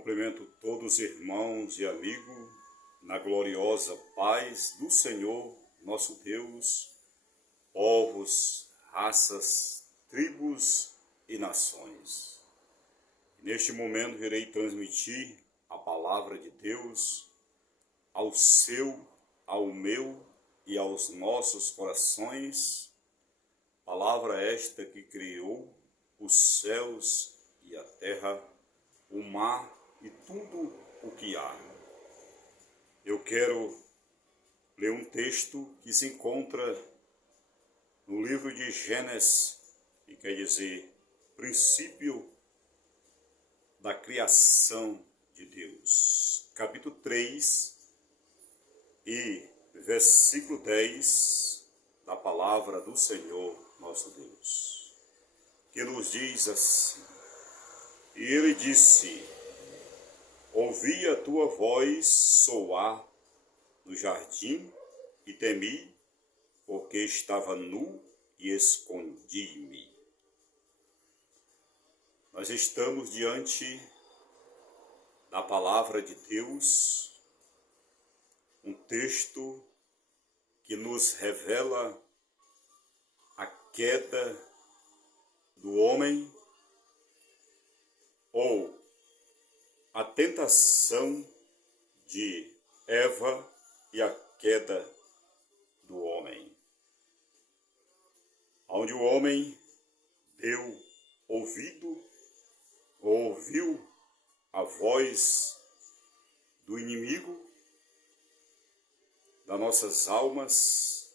Cumprimento todos os irmãos e amigos na gloriosa paz do Senhor, nosso Deus, povos, raças, tribos e nações. Neste momento irei transmitir a palavra de Deus ao seu, ao meu e aos nossos corações, palavra esta que criou os céus e a terra, o mar e tudo o que há. Eu quero ler um texto que se encontra no livro de Gênesis, que quer dizer princípio da criação de Deus. Capítulo 3 e versículo 10 da palavra do Senhor nosso Deus, que nos diz assim: E ele disse: Ouvi a tua voz soar no jardim e temi, porque estava nu e escondi-me. Nós estamos diante da palavra de Deus, um texto que nos revela a queda do homem ou a tentação de Eva e a queda do homem, onde o homem deu ouvido, ouviu a voz do inimigo das nossas almas,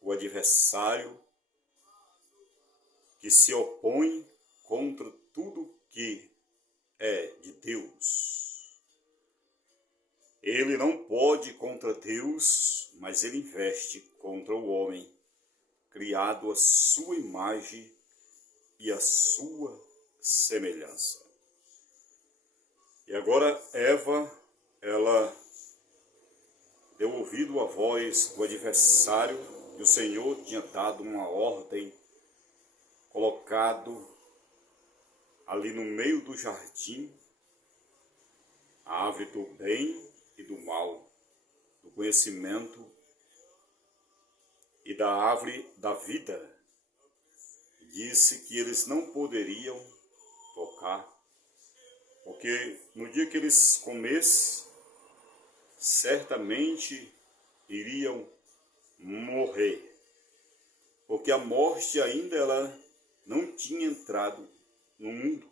o adversário que se opõe contra tudo que é de Deus. Ele não pode contra Deus, mas ele investe contra o homem, criado à sua imagem e à sua semelhança. E agora Eva, ela deu ouvido à voz do adversário, e o Senhor tinha dado uma ordem, colocado ali no meio do jardim, a árvore do bem e do mal, do conhecimento e da árvore da vida. Disse que eles não poderiam tocar, porque no dia que eles comessem, certamente iriam morrer, porque a morte ainda ela não tinha entrado no mundo.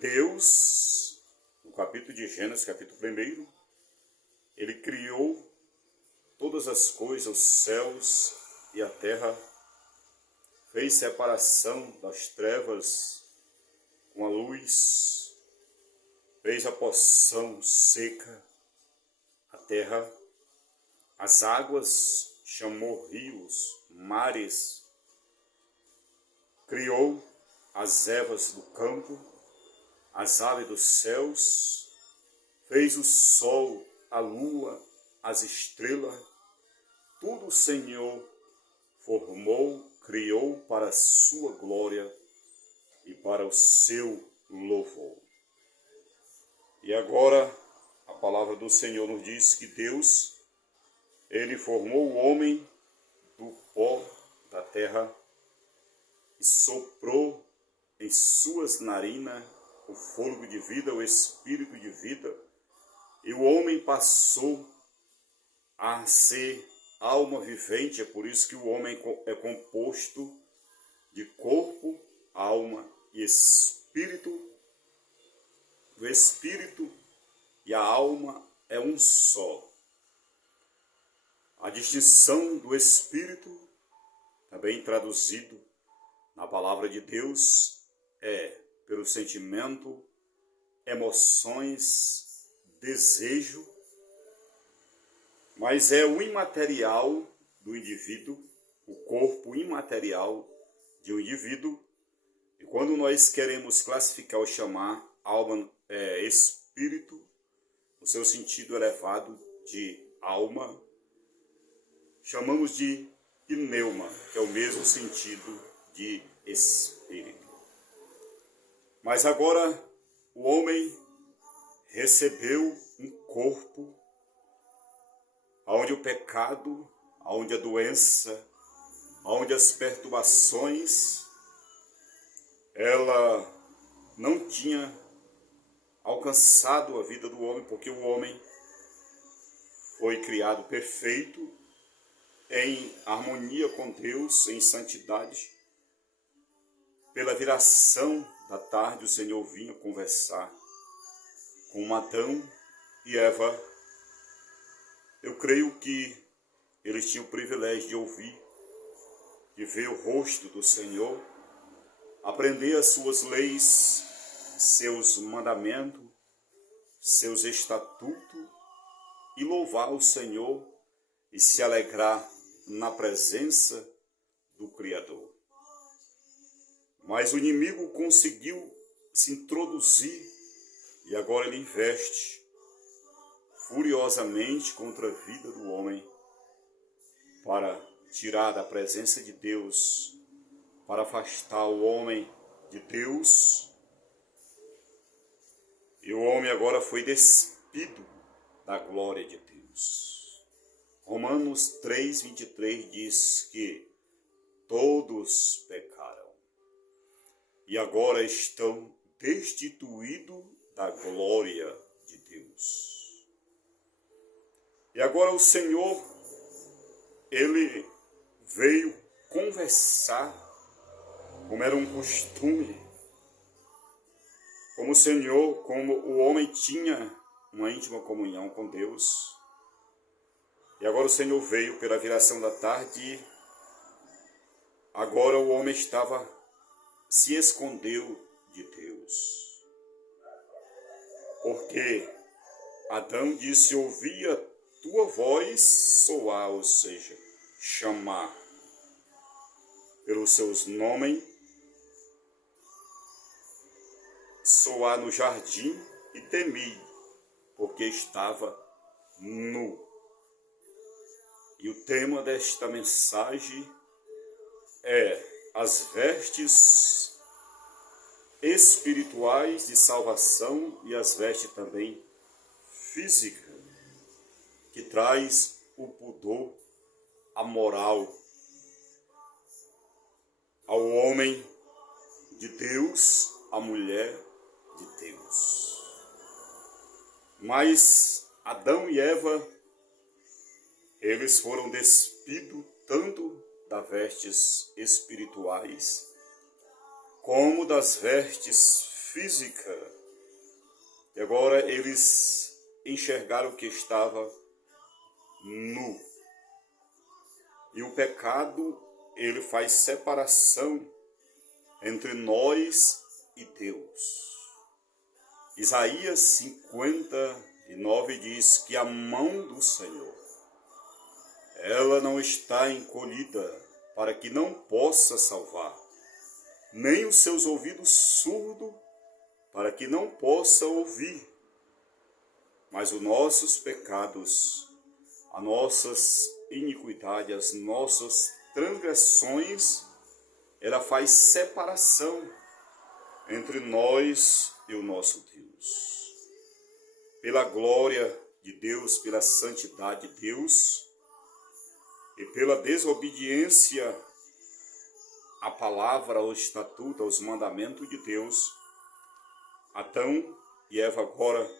Deus, no capítulo de Gênesis, capítulo 1, ele criou todas as coisas, os céus e a terra, fez separação das trevas com a luz, fez a porção seca, a terra, as águas, chamou rios, mares, criou as ervas do campo, as aves dos céus, fez o sol, a lua, as estrelas, tudo o Senhor formou, criou para a sua glória e para o seu louvor. E agora a palavra do Senhor nos diz que Deus, ele formou o homem do pó da terra e soprou em suas narinas o fôlego de vida, o espírito de vida, e o homem passou a ser alma vivente. É por isso que o homem é composto de corpo, alma e espírito. O espírito e a alma é um só. A distinção do espírito, também traduzido na palavra de Deus, é pelo sentimento, emoções, desejo, mas é o imaterial do indivíduo, o corpo imaterial de um indivíduo. E quando nós queremos classificar ou chamar alma, espírito, no seu sentido elevado de alma, chamamos de pneuma, que é o mesmo sentido de espírito. Mas agora o homem recebeu um corpo onde o pecado, onde a doença, onde as perturbações, ela não tinha alcançado a vida do homem, porque o homem foi criado perfeito, em harmonia com Deus, em santidade. Pela viração da tarde, o Senhor vinha conversar com Adão e Eva. Eu creio que eles tinham o privilégio de ouvir, de ver o rosto do Senhor, aprender as suas leis, seus mandamentos, seus estatutos, e louvar o Senhor e se alegrar na presença do Criador. Mas o inimigo conseguiu se introduzir e agora ele investe furiosamente contra a vida do homem para tirar da presença de Deus, para afastar o homem de Deus. E o homem agora foi despido da glória de Deus. Romanos 3:23 diz que todos pecaram e agora estão destituídos da glória de Deus. E agora o Senhor, ele veio conversar, como era um costume, como o Senhor, como o homem tinha uma íntima comunhão com Deus. E agora o Senhor veio pela viração da tarde. Agora o homem se escondeu de Deus. Porque Adão disse: ouvia tua voz soar, ou seja, chamar pelos seus nomes, soar no jardim, e temi, porque estava nu. E o tema desta mensagem é as vestes espirituais de salvação e as vestes também físicas, que traz o pudor, a moral ao homem de Deus, à mulher de Deus. Mas Adão e Eva, eles foram despidos tanto das vestes espirituais como das vestes físicas. E agora eles enxergaram que estava nu. E o pecado, ele faz separação entre nós e Deus. Isaías 59 diz que a mão do Senhor, ela não está encolhida para que não possa salvar, nem os seus ouvidos surdos para que não possa ouvir. Mas os nossos pecados, as nossas iniquidades, as nossas transgressões, ela faz separação entre nós e o nosso Deus. Pela glória de Deus, pela santidade de Deus e pela desobediência à palavra, ao estatuto, aos mandamentos de Deus, Adão e Eva agora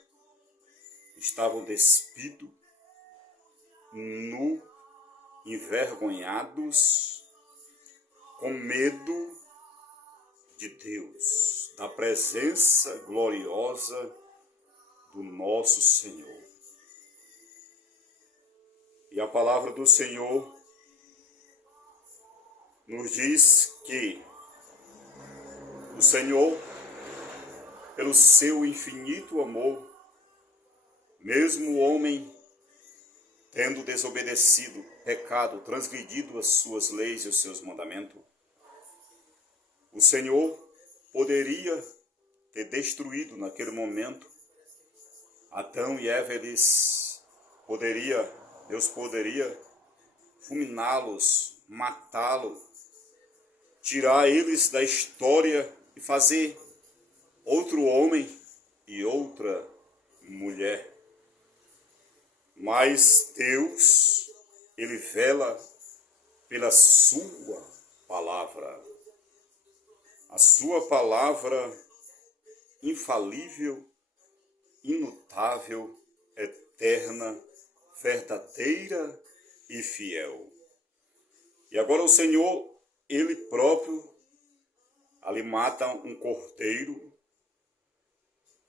estavam despidos, nu, envergonhados, com medo de Deus, da presença gloriosa do nosso Senhor. E a palavra do Senhor nos diz que o Senhor, pelo seu infinito amor, mesmo o homem tendo desobedecido, pecado, transgredido as suas leis e os seus mandamentos, o Senhor poderia ter destruído naquele momento Adão e Eva. Deus poderia fulminá-los, matá-los, tirar eles da história e fazer outro homem, Mas Deus, Ele vela pela sua palavra. A sua palavra infalível, imutável, eterna, verdadeira e fiel. E agora o Senhor, Ele próprio, ali mata um cordeiro,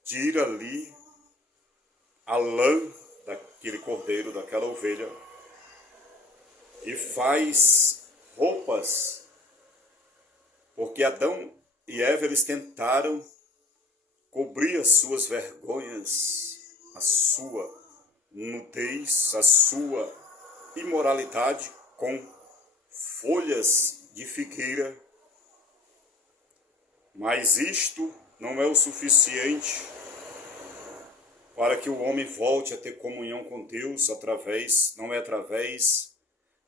tira ali a lã daquele cordeiro, daquela ovelha, e faz roupas, porque Adão e Eva, eles tentaram cobrir as suas vergonhas, a sua nudez, a sua imoralidade com folhas de figueira. Mas isto não é o suficiente para que o homem volte a ter comunhão com Deus não é através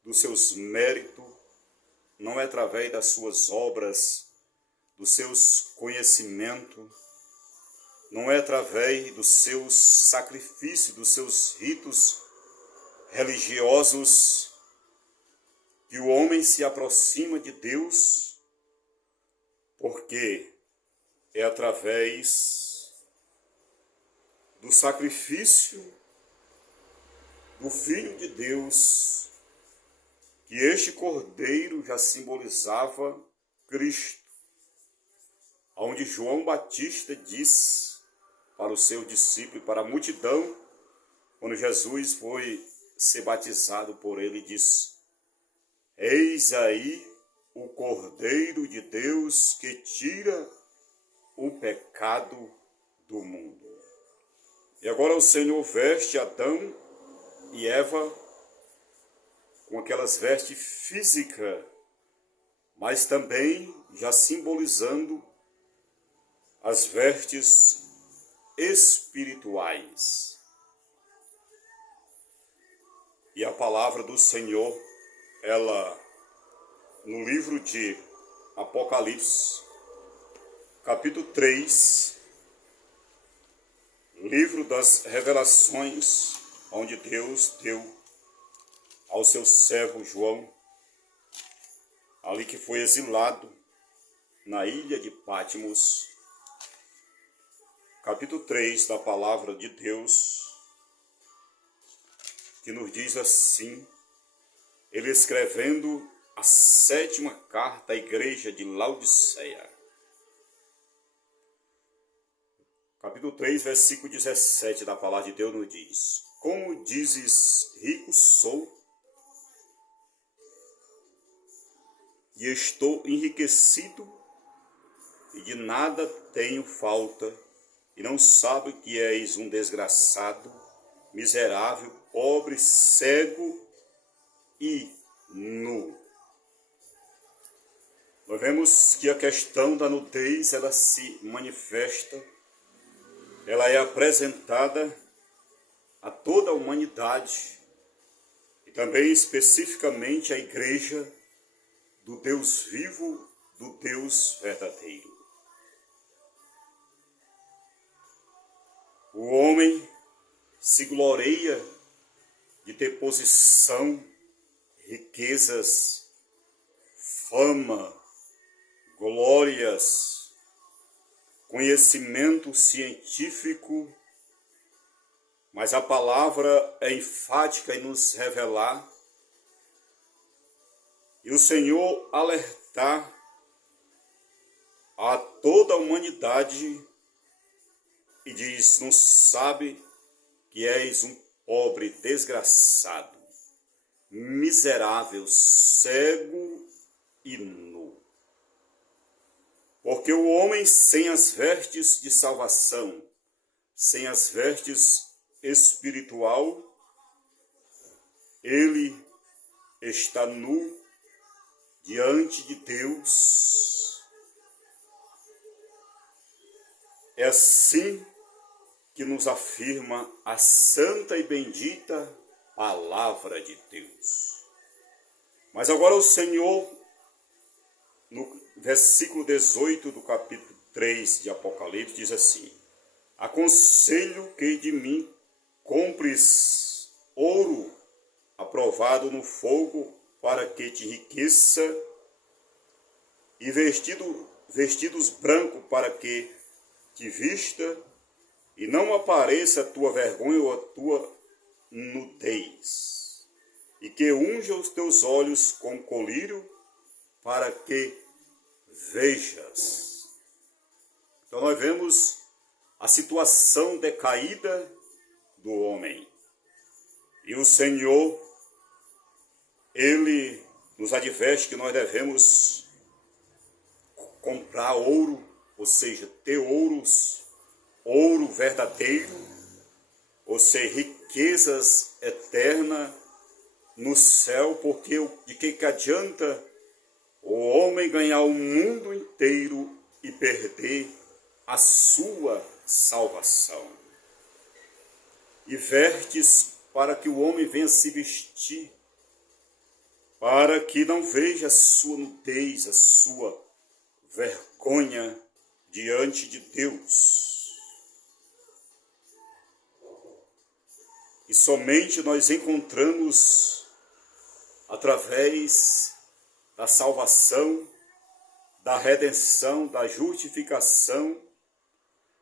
dos seus méritos, não é através das suas obras, dos seus conhecimentos, não é através dos seus sacrifícios, dos seus ritos religiosos que o homem se aproxima de Deus, porque é através do sacrifício do Filho de Deus, que este cordeiro já simbolizava Cristo, onde João Batista diz para o seu discípulo, para a multidão, quando Jesus foi ser batizado por ele, diz: eis aí o Cordeiro de Deus que tira o pecado do mundo. E agora o Senhor veste Adão e Eva com aquelas vestes físicas, mas também já simbolizando as vestes espirituais. E a palavra do Senhor, ela, no livro de Apocalipse, capítulo 3, livro das revelações, onde Deus deu ao seu servo João, ali que foi exilado na ilha de Patmos, capítulo 3 da palavra de Deus, que nos diz assim, ele escrevendo a 7ª carta à igreja de Laodiceia. Capítulo 3, versículo 17 da palavra de Deus nos diz: como dizes, rico sou, e estou enriquecido, e de nada tenho falta, e não sabe que és um desgraçado, miserável, pobre, cego e nu. Nós vemos que a questão da nudez, ela se manifesta, ela é apresentada a toda a humanidade, e também especificamente à igreja do Deus vivo, do Deus verdadeiro. O homem se gloria de ter posição, riquezas, fama, glórias, conhecimento científico, mas a palavra é enfática em nos revelar, e o Senhor alertar a toda a humanidade e diz: não sabe que és um pobre, desgraçado, miserável, cego e nu. Porque o homem sem as vestes de salvação, sem as vestes espiritual, ele está nu diante de Deus. É assim que nos afirma a santa e bendita palavra de Deus. Mas agora o Senhor, no versículo 18 do capítulo 3 de Apocalipse, diz assim: aconselho que de mim compres ouro aprovado no fogo para que te enriqueça, e vestidos brancos para que te vista, e não apareça a tua vergonha ou a tua nudez, e que unja os teus olhos com colírio, para que vejas. Então nós vemos a situação decaída do homem. E o Senhor, Ele nos adverte que nós devemos comprar ouro, ou seja, ter ouro verdadeiro, ou seja, riquezas eternas no céu, porque de que adianta o homem ganhar o mundo inteiro e perder a sua salvação? E vestes para que o homem venha se vestir, para que não veja a sua nudez, a sua vergonha diante de Deus. E somente nós encontramos, através da salvação, da redenção, da justificação,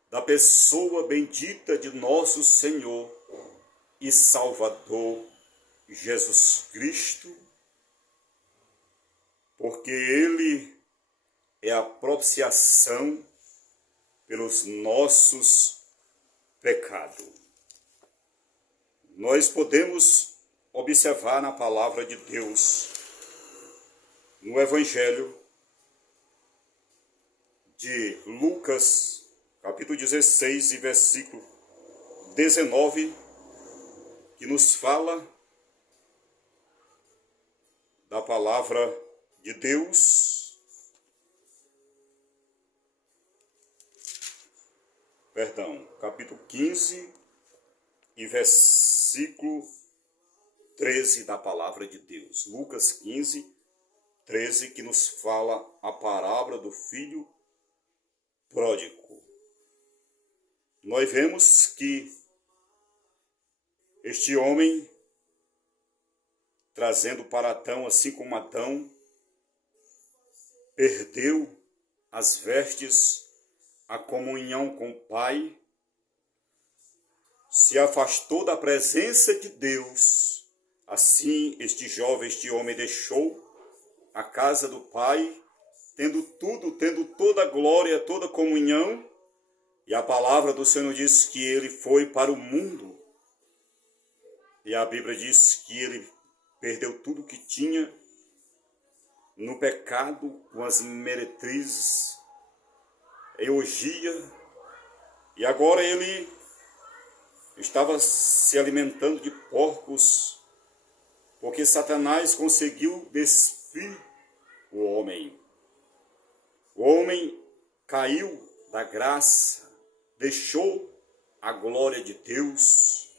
da pessoa bendita de nosso Senhor e Salvador Jesus Cristo, porque Ele é a propiciação pelos nossos pecados. Nós podemos observar na palavra de Deus, no Evangelho de Lucas, capítulo 16 e versículo 19, que nos fala da palavra de Deus. Perdão, capítulo 15 e versículo 13 da palavra de Deus. Lucas 15, 13, que nos fala a parábola do filho pródigo. Nós vemos que este homem, trazendo para Adão, assim como Adão, perdeu as vestes, a comunhão com o Pai, se afastou da presença de Deus. Assim, este jovem, este homem deixou a casa do Pai, tendo tudo, tendo toda a glória, toda a comunhão, e a palavra do Senhor diz que ele foi para o mundo, e a Bíblia diz que ele perdeu tudo que tinha no pecado, com as meretrizes, eugia, e agora ele estava se alimentando de porcos, porque Satanás conseguiu despir o homem. O homem caiu da graça, deixou a glória de Deus,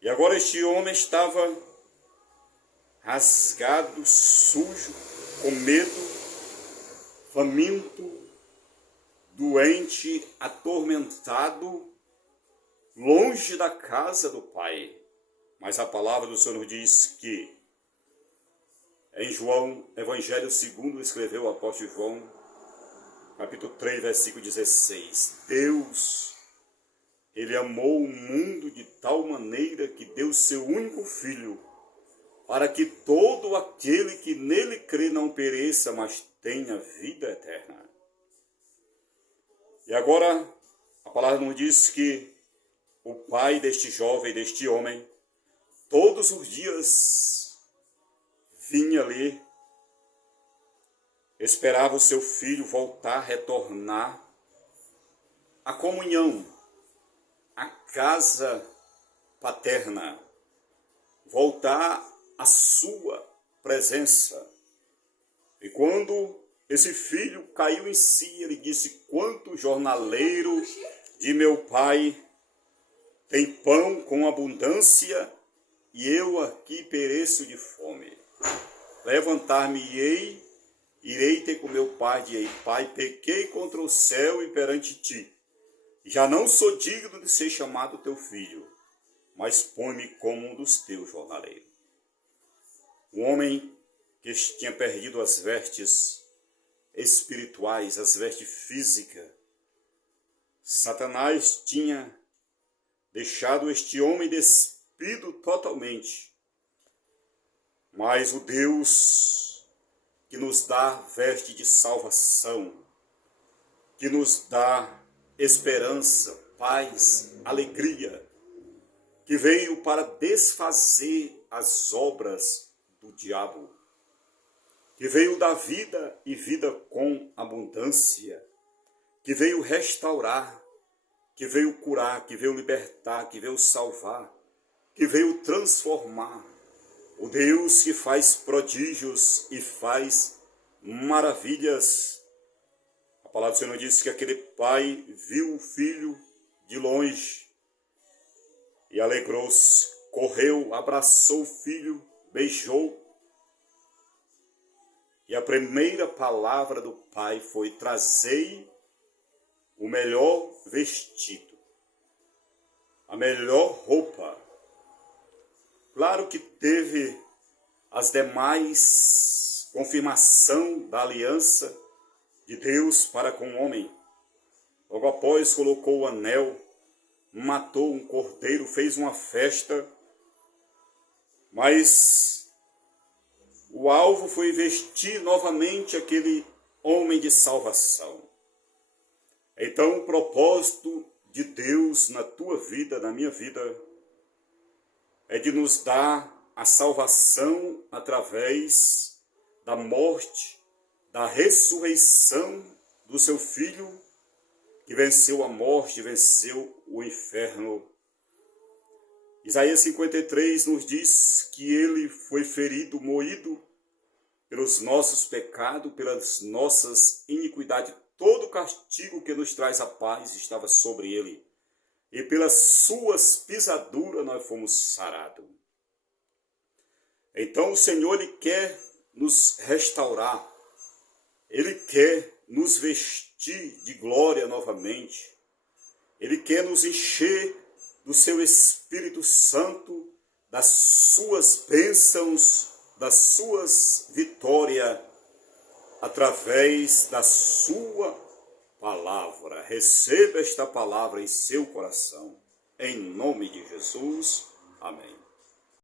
e agora este homem estava rasgado, sujo, com medo, faminto, doente, atormentado, longe da casa do Pai. Mas a palavra do Senhor diz que, em João, Evangelho segundo escreveu o apóstolo João, capítulo 3, versículo 16, Deus, Ele amou o mundo de tal maneira que deu seu único Filho, para que todo aquele que nele crê não pereça, mas tenha vida eterna. E agora, a palavra nos diz que o pai deste jovem, deste homem, todos os dias vinha ali, esperava o seu filho voltar, retornar à comunhão, à casa paterna, voltar à sua presença. E quando esse filho caiu em si, ele disse: quanto jornaleiro de meu pai tem pão com abundância, e eu aqui pereço de fome. Levantar-me-ei, irei ter com meu pai, direi: Pai, pequei contra o céu e perante ti. Já não sou digno de ser chamado teu filho. mas põe-me como um dos teus jornaleiros. O homem que tinha perdido as vestes espirituais, as vestes físicas, Satanás tinha deixado este homem despido totalmente. Mas o Deus que nos dá veste de salvação, que nos dá esperança, paz, alegria, que veio para desfazer as obras do diabo, que veio dar vida e vida com abundância, que veio restaurar, que veio curar, que veio libertar, que veio salvar, que veio transformar. O Deus que faz prodígios e faz maravilhas. A palavra do Senhor diz que aquele pai viu o filho de longe e alegrou-se, correu, abraçou o filho, beijou. E a primeira palavra do pai foi: trazei o melhor vestido, a melhor roupa. Claro que teve as demais confirmação da aliança de Deus para com o homem. Logo após colocou o anel, matou um cordeiro, fez uma festa, mas o alvo foi vestir novamente aquele homem de salvação. Então o propósito de Deus na tua vida, na minha vida, é de nos dar a salvação através da morte, da ressurreição do seu Filho, que venceu a morte, venceu o inferno. Isaías 53 nos diz que ele foi ferido, moído pelos nossos pecados, pelas nossas iniquidades. Todo o castigo que nos traz a paz estava sobre ele. E pelas suas pisaduras nós fomos sarados. Então o Senhor, Ele quer nos restaurar. Ele quer nos vestir de glória novamente. Ele quer nos encher do seu Espírito Santo, das suas bênçãos, das suas vitórias, através da sua palavra. Receba esta palavra em seu coração. Em nome de Jesus. Amém.